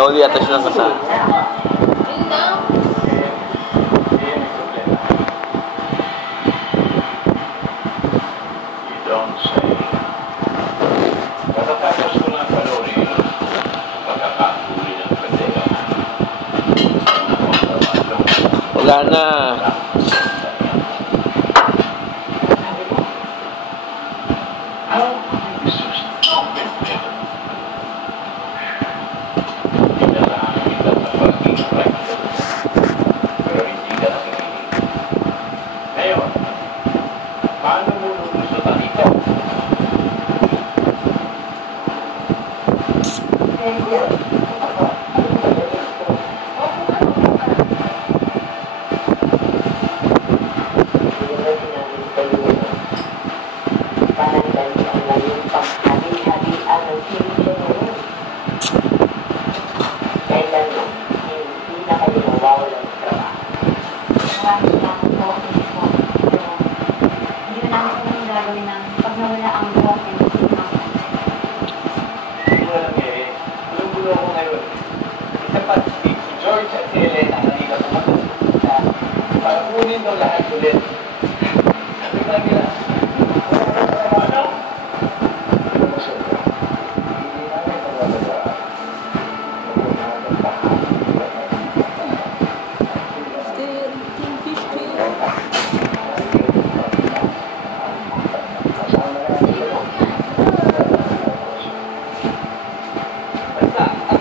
Nauli atas lang kasi. Pagkatapos ko ng kalori, pagkakahuli ng kadela. Wala na. Paano mo lulusutan ito? Pag nawala ang walking, Hindi mo alam eh. Gulo-gulo ako ngayon. Isa pa, si George at si Elena kanina pumunta para kunin daw lahat ulit. Sabi ka nila, ano? Hindi namin talaga.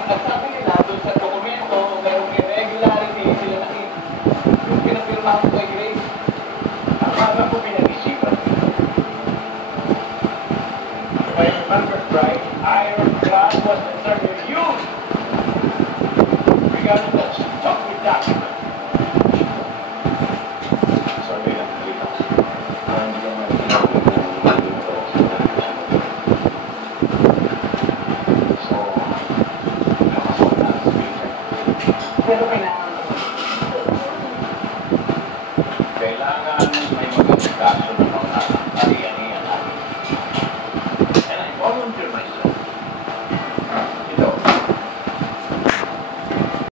Ang sabi nila doon sa dokumento, mayroong irregularity sila nakita. Yung pinapirmahan ko kay Grace, akala ko pinag-isipan. May